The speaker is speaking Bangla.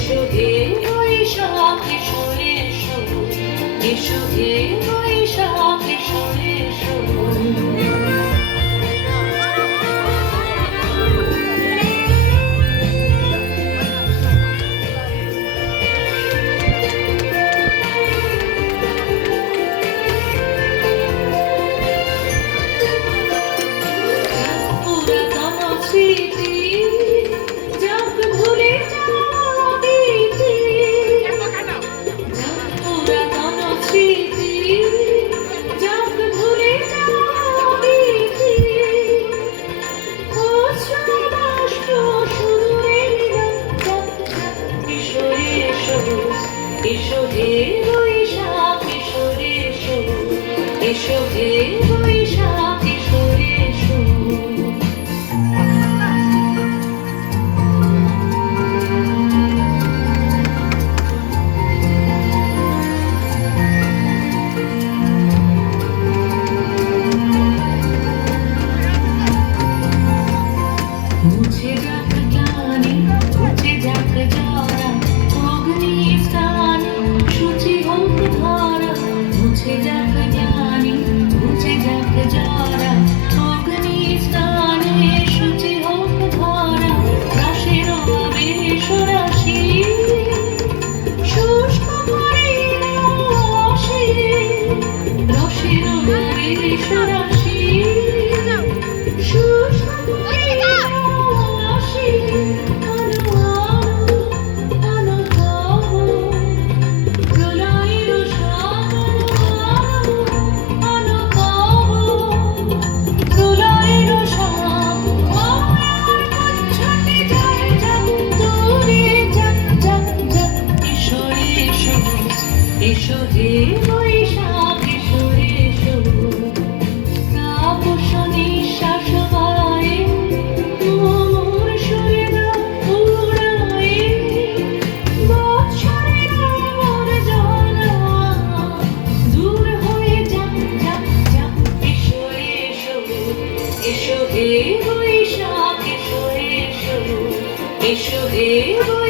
এসো হে বৈশাখ এসো এসো, এসো হে বৈশাখ এসো এসো। এসো হে বৈশাখ এসো এসো, এসো হে বৈশাখ এসো এসো। মুছে যাক গ্লানি, মুছে যাক জরা, অগ্নি স্নানে শুচি হোক ধরা। মুছে যাক গ্লানি, মুছে যাক জরা, অগ্নি স্নানে শুচি হোক ধরা। রাশের আবেশ রাশি শুষ্ক করে আসে, রসের আবেশ রাশি শুষ্ক করে আসে। আলো আলো আলো প্রলয়ের শাম, আলো প্রলয়ের শাম। আমার মন ছুটে যায় যাক দূরে, যাক যাক যাক। এসো এসো, এসো হে বৈশাখ এসো এসো। তাপস নিঃশ্বাস বায়ে মোর শরীরা উড়ায়ে, বৎসরের মোর জ্বালা দূর হয়ে যাক যাক যাক। এসো এসো, এসো হে বৈশাখ এসো এসো, এসো হে বৈশাখ।